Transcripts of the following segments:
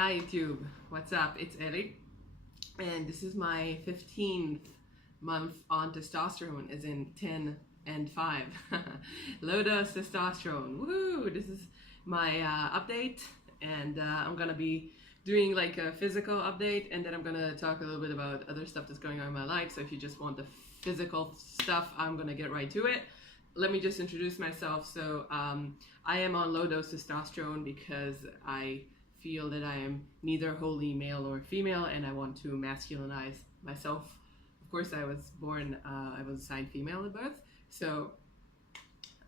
Hi YouTube, what's up? It's Eric, and this is my 15th month on testosterone, as in 10 and 5. Low dose testosterone, woohoo! This is my update, and I'm gonna be doing like a physical update, and then I'm gonna talk a little bit about other stuff that's going on in my life. So if you just want the physical stuff, I'm gonna get right to it. Let me just introduce myself. So I am on low dose testosterone because I feel that I am neither wholly male or female, and I want to masculinize myself. Of course, I was assigned female at birth, so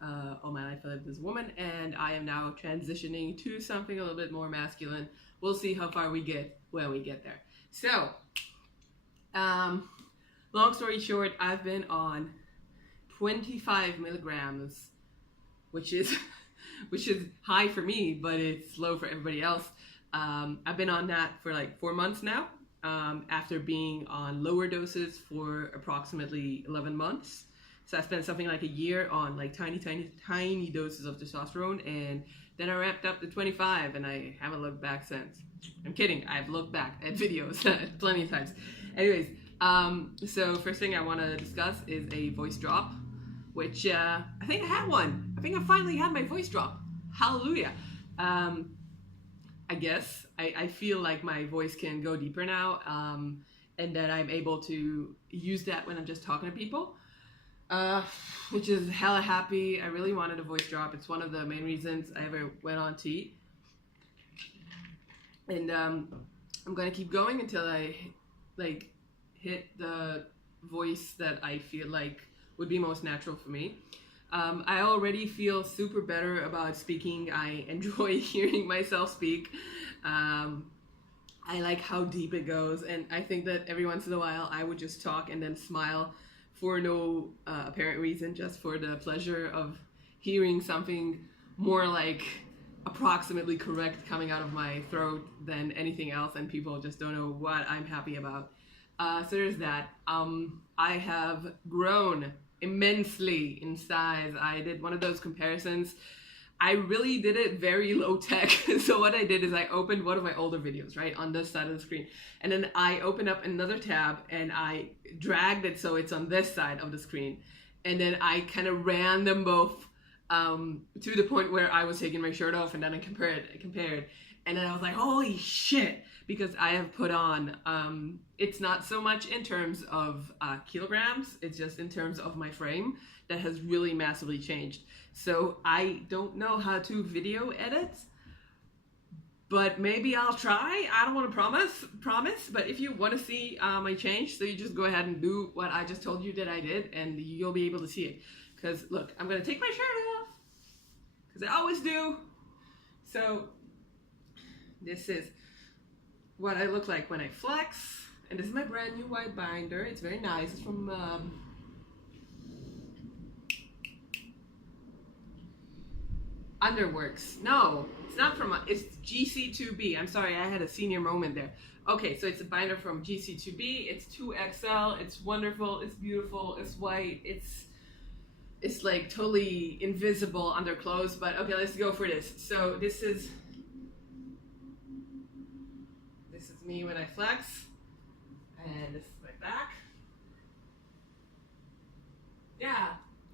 all my life I lived as a woman, and I am now transitioning to something a little bit more masculine. We'll see how far we get when we get there. So, long story short, I've been on 25 milligrams, which is high for me, but it's low for everybody else. I've been on that for like 4 months now, after being on lower doses for approximately 11 months. So I spent something like a year on like tiny doses of testosterone, and then I ramped up to 25, and I haven't looked back since. I'm kidding, I've looked back at videos plenty of times. Anyways, so first thing I want to discuss is a voice drop, which I think I had one. I think I finally had my voice drop. Hallelujah. I guess I feel like my voice can go deeper now, and that I'm able to use that when I'm just talking to people, which is hella happy. I really wanted a voice drop. It's one of the main reasons I ever went on T. And I'm gonna keep going until I like hit the voice that I feel like would be most natural for me. I already feel super better about speaking. I enjoy hearing myself speak. I like how deep it goes, and I think that every once in a while I would just talk and then smile for no apparent reason, just for the pleasure of hearing something more like approximately correct coming out of my throat than anything else, and people just don't know what I'm happy about. So there's that. I have grown immensely in size. I did one of those comparisons. I really did it very low tech. So what I did is I opened one of my older videos, right, on this side of the screen, and then I opened up another tab and I dragged it so it's on this side of the screen, and then I kind of ran them both to the point where I was taking my shirt off, and then I compared, and then I was like, holy shit, because I have put on, it's not so much in terms of kilograms, it's just in terms of my frame that has really massively changed. So I don't know how to video edit, but maybe I'll try. I don't want to promise, but if you want to see my change, so you just go ahead and do what I just told you that I did, and you'll be able to see it. Because look, I'm going to take my shirt off, because I always do. So this is what I look like when I flex, and this is my brand new white binder. It's very nice. It's from Underworks. No, it's not from, it's GC2B. I'm sorry, I had a senior moment there. Okay, so it's a binder from GC2B. It's 2XL. It's wonderful. It's beautiful. It's white. It's like totally invisible under clothes, but okay, let's go for this. So this is me when I flex, and this is my back.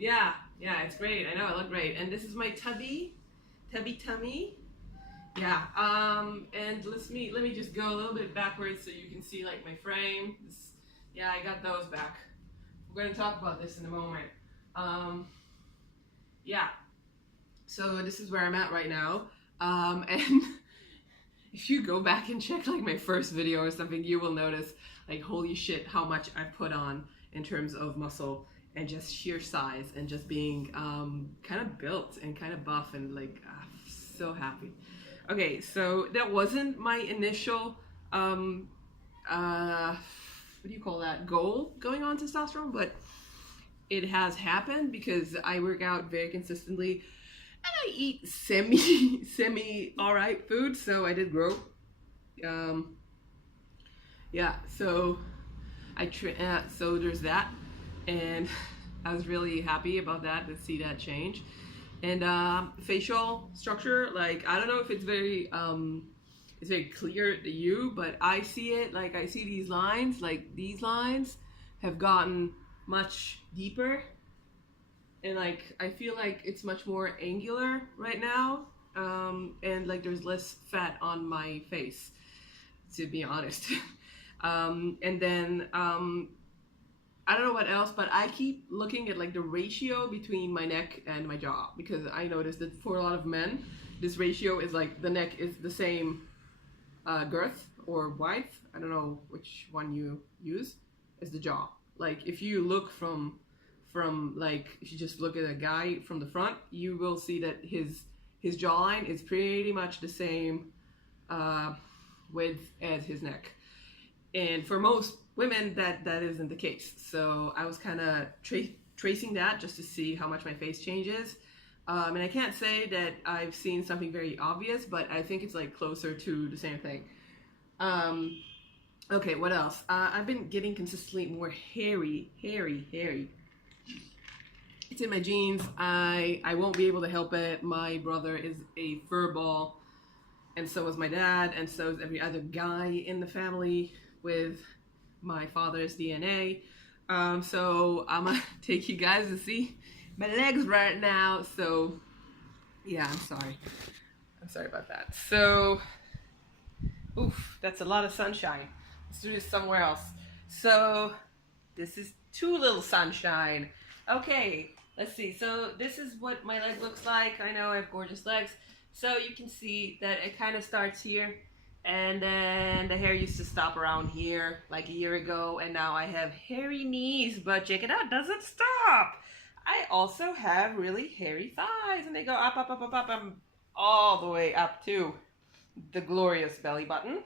Yeah, it's great. I know, I look great. And this is my tubby tummy. Yeah, and let me just go a little bit backwards so you can see like my frame. Yeah, I got those back. We're gonna talk about this in a moment. Yeah, so this is where I'm at right now, and if you go back and check like my first video or something, you will notice like, holy shit, how much I've put on in terms of muscle and just sheer size, and just being kind of built and kind of buff, and like so happy. Okay, so that wasn't my initial what do you call that, goal going on testosterone, but it has happened because I work out very consistently and I eat semi alright food, so I did grow. Yeah, so so there's that, and I was really happy about that, to see that change. And facial structure, like, I don't know if it's very it's very clear to you, but I see it, like I see these lines, like these lines have gotten much deeper, and like I feel like it's much more angular right now, and like there's less fat on my face, to be honest. And then I don't know what else, but I keep looking at like the ratio between my neck and my jaw, because I noticed that for a lot of men, this ratio is like the neck is the same girth or width, I don't know which one you use, as the jaw. Like if you look from like, if you just look at a guy from the front, you will see that his jawline is pretty much the same width as his neck. And for most women, that isn't the case. So I was kind of tracing that just to see how much my face changes. And I can't say that I've seen something very obvious, but I think it's like closer to the same thing. Okay, what else? I've been getting consistently more hairy. It's in my genes. I won't be able to help it. My brother is a fur ball, and so is my dad, and so is every other guy in the family with my father's DNA. So I'm gonna take you guys to see my legs right now. So yeah, I'm sorry about that. So oof, that's a lot of sunshine. Let's do this somewhere else. So this is too little sunshine. Okay, let's see. So this is what my leg looks like. I know I have gorgeous legs. So you can see that it kind of starts here, and then the hair used to stop around here like a year ago, and now I have hairy knees, but check it out, doesn't stop. I also have really hairy thighs, and they go up, up, up, up, up, all the way up to the glorious belly button,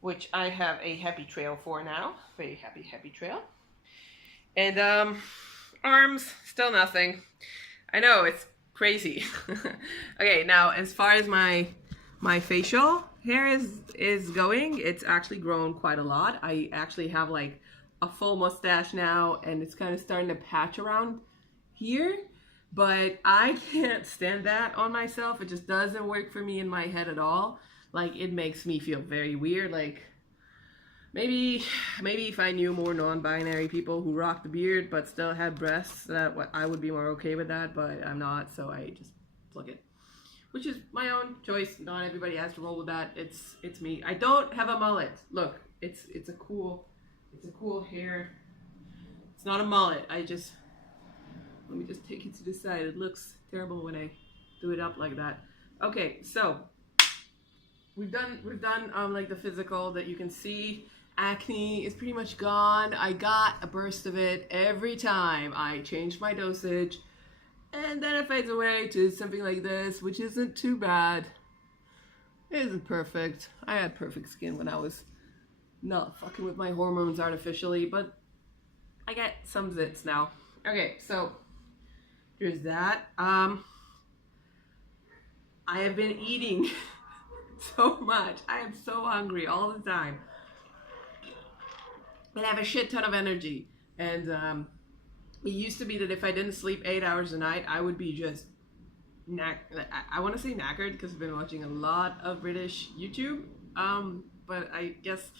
which I have a happy trail for now. Very happy trail. And arms, still nothing. I know, it's crazy. Okay, now as far as my facial hair is going, it's actually grown quite a lot. I actually have like a full mustache now, and it's kind of starting to patch around here, but I can't stand that on myself. It just doesn't work for me in my head at all. Like, it makes me feel very weird. Like, maybe if I knew more non-binary people who rocked the beard but still had breasts, I would be more okay with that, but I'm not, so I just plug it. Which is my own choice. Not everybody has to roll with that. It's me. I don't have a mullet. Look, it's a cool hair. It's not a mullet. Let me just take it to the side. It looks terrible when I do it up like that. Okay, so we've done like the physical that you can see. Acne is pretty much gone. I got a burst of it every time I changed my dosage, and then it fades away to something like this, which isn't too bad. It isn't perfect. I had perfect skin when I was not fucking with my hormones artificially, but I get some zits now. Okay, so here's that. I have been eating so much. I am so hungry all the time. And I have a shit ton of energy. And it used to be that if I didn't sleep 8 hours a night, I would be just I want to say knackered, because I've been watching a lot of British YouTube. But I guess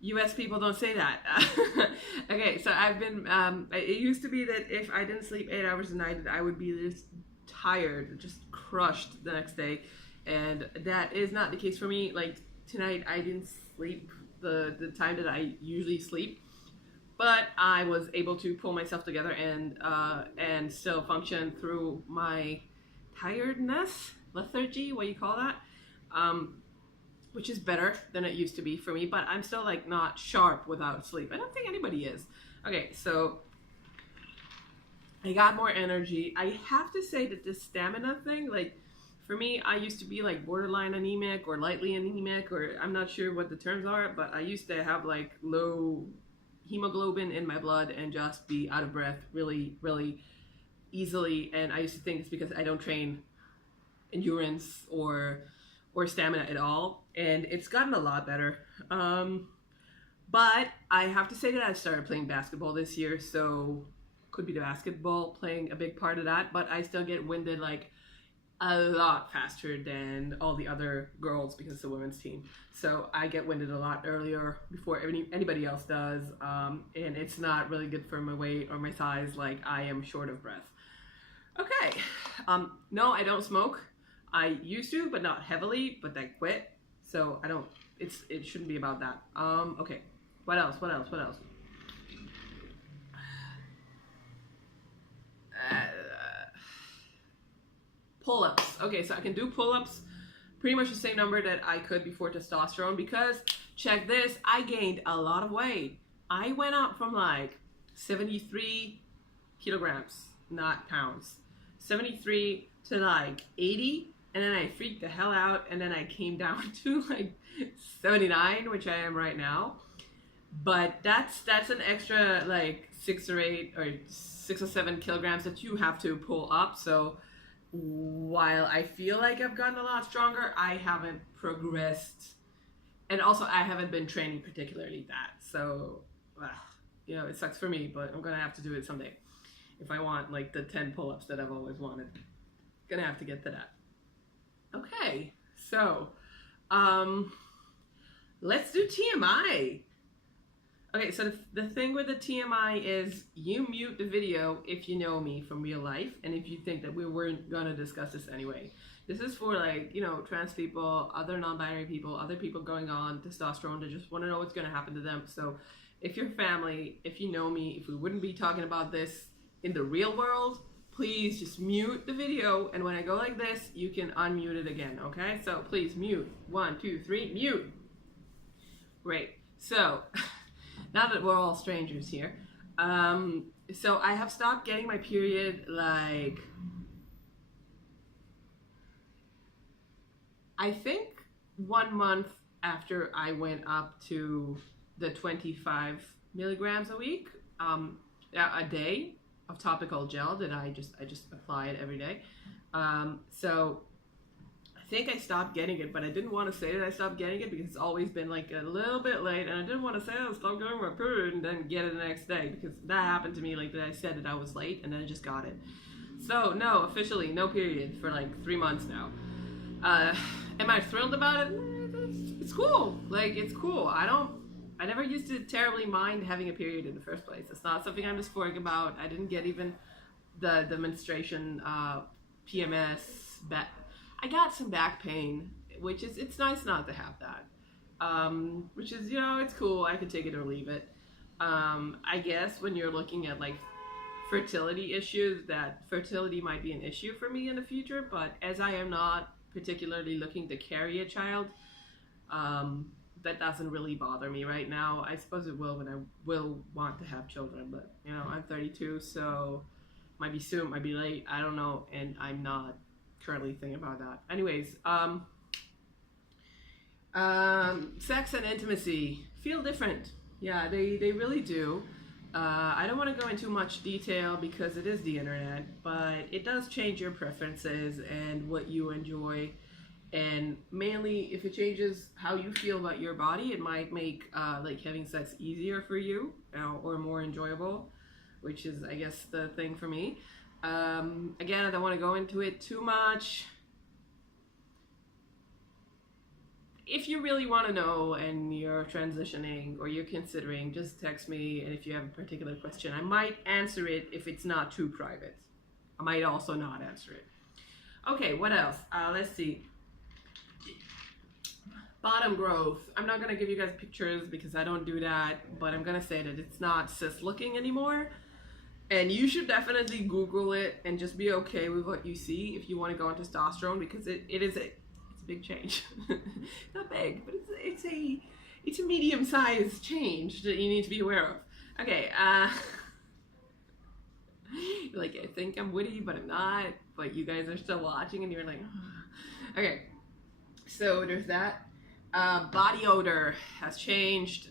US people don't say that. Okay, so I've been, it used to be that if I didn't sleep 8 hours a night, I would be just tired, just crushed the next day. And that is not the case for me. Like tonight, I didn't sleep the time that I usually sleep, but I was able to pull myself together and still function through my tiredness, lethargy, what do you call that? Which is better than it used to be for me, but I'm still like not sharp without sleep. I don't think anybody is. Okay, so I got more energy. I have to say that this stamina thing, like for me, I used to be like borderline anemic or lightly anemic, or I'm not sure what the terms are, but I used to have like low hemoglobin in my blood and just be out of breath really, really easily. And I used to think it's because I don't train endurance or stamina at all. And it's gotten a lot better. But I have to say that I started playing basketball this year, so could be the basketball playing a big part of that, but I still get winded like a lot faster than all the other girls because it's a women's team. So I get winded a lot earlier before anybody else does, and it's not really good for my weight or my size. Like, I am short of breath. Okay, no, I don't smoke. I used to, but not heavily, but I quit. So I don't, it shouldn't be about that. Okay, what else? Pull-ups. Okay, so I can do pull-ups pretty much the same number that I could before testosterone, because check this, I gained a lot of weight. I went up from like 73 kilograms, not pounds, 73 to like 80, and then I freaked the hell out, and then I came down to like 79, which I am right now. But that's an extra like 6 or 7 kilograms that you have to pull up. So while I feel like I've gotten a lot stronger, I haven't progressed, and also I haven't been training particularly that. So you know, it sucks for me, but I'm gonna have to do it someday if I want like the 10 pull-ups that I've always wanted. Gonna have to get to that. Okay, so let's do TMI. Okay, so the thing with the TMI is you mute the video if you know me from real life, and if you think that we weren't gonna discuss this anyway. This is for, like, you know, trans people, other non-binary people, other people going on testosterone that just want to know what's gonna happen to them. So if you're family, if you know me, if we wouldn't be talking about this in the real world, please just mute the video, and when I go like this, you can unmute it again, okay? So please mute. 1, 2, 3, mute. Great. So now that we're all strangers here, so I have stopped getting my period, like, I think 1 month after I went up to the 25 milligrams a week, a day of topical gel that I just apply it every day. So I think I stopped getting it, but I didn't want to say that I stopped getting it because it's always been like a little bit late, and I didn't want to say I stopped getting my period and then get it the next day, because that happened to me, like, that I said that I was late and then I just got it. So no, officially no period for like 3 months now. Am I thrilled about it? It's cool. Like, it's cool. I never used to terribly mind having a period in the first place. It's not something I'm dysphoric about. I didn't get even the menstruation, PMS, I got some back pain, which is, it's nice not to have that. Which is, you know, it's cool. I could take it or leave it. I guess when you're looking at like fertility issues, that fertility might be an issue for me in the future, but as I am not particularly looking to carry a child, that doesn't really bother me right now. I suppose it will when I will want to have children, but you know, I'm 32, so might be soon, might be late, I don't know, and I'm not currently thinking about that. Anyways, sex and intimacy feel different. Yeah, they really do. I don't want to go into much detail because it is the internet, but it does change your preferences and what you enjoy. And mainly, if it changes how you feel about your body, it might make like having sex easier for you, or more enjoyable, which is, I guess, the thing for me. Again, I don't want to go into it too much. If you really want to know and you're transitioning or you're considering, just text me, and if you have a particular question, I might answer it if it's not too private. I might also not answer it. Okay, what else? Let's see. Bottom growth. I'm not going to give you guys pictures because I don't do that, but I'm going to say that it's not cis looking anymore. And you should definitely Google it and just be okay with what you see if you want to go on testosterone, because it's a big change. Not big, but it's a medium-sized change that you need to be aware of. Okay, like, I think I'm witty, but I'm not. But you guys are still watching, and you're like, oh. Okay. So there's that. Body odor has changed.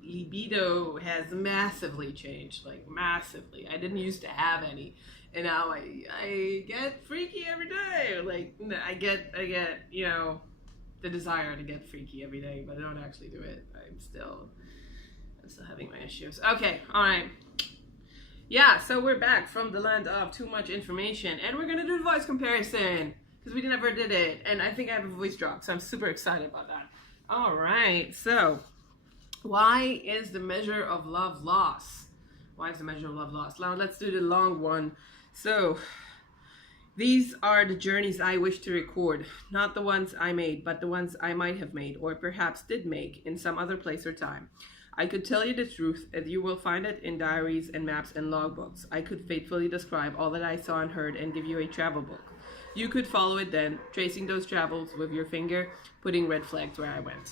Libido has massively changed, like massively. I didn't used to have any, and now I get freaky every day. Like, I get, you know, the desire to get freaky every day, but I don't actually do it. I'm still having my issues. Okay, all right. Yeah, so we're back from the land of too much information, and we're gonna do the voice comparison because we never did it, and I think I have a voice drop, so I'm super excited about that. All right, so why is the measure of love lost? Why is the measure of love lost? Now let's do the long one. So these are the journeys I wish to record, not the ones I made, but the ones I might have made, or perhaps did make, in some other place or time. I could tell you the truth, and you will find it in diaries and maps and logbooks. I could faithfully describe all that I saw and heard and give you a travel book. You could follow it then, tracing those travels with your finger, putting red flags where I went.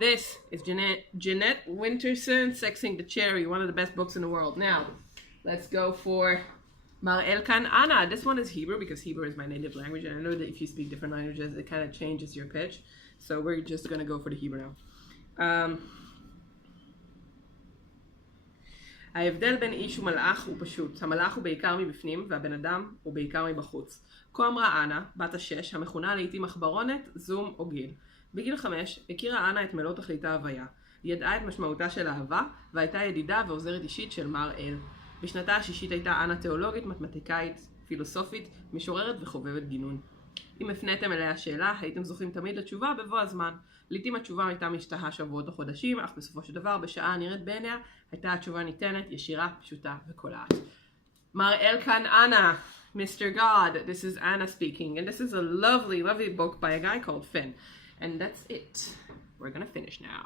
This is Jeanette Winterson, Sexing the Cherry, one of the best books in the world. Now, let's go for Mar Elkan Ana. This one is Hebrew because Hebrew is my native language, and I know that if you speak different languages, it kind of changes your pitch. So we're just going to go for the Hebrew now. ההבדל בין איש ומלאך הוא פשוט. המלאך הוא בעיקר מבפנים, והבן אדם הוא בעיקר מבחוץ. כה אמרה אנה, בת השש, המכונה לעתים מחברונת, זום או גיל. בגיל 5 הכירה אנה את מלוא תכליתה הוויה. היא ידעה את משמעותה של אהבה, והייתה ידידה ועוזרת אישית של מר אל. בשנתה השישית הייתה אנה תיאולוגית, מתמטיקאית, פילוסופית, משוררת וחובבת גינון. אם הפניתם אליה שאלה, הייתם זוכים תמיד לתשובה בבוא הזמן. לעתים התשובה הייתה משתהה שבועות או חודשים, אך בסופו של דבר, בשעה הנראית בעיניה, הייתה התשובה ניתנת, ישירה, פשוטה וקולעת. מר אלקן אנה, Mr. God, this is Anna speaking, and this is a lovely, lovely book by a guy called Finn. And that's it. We're gonna finish now.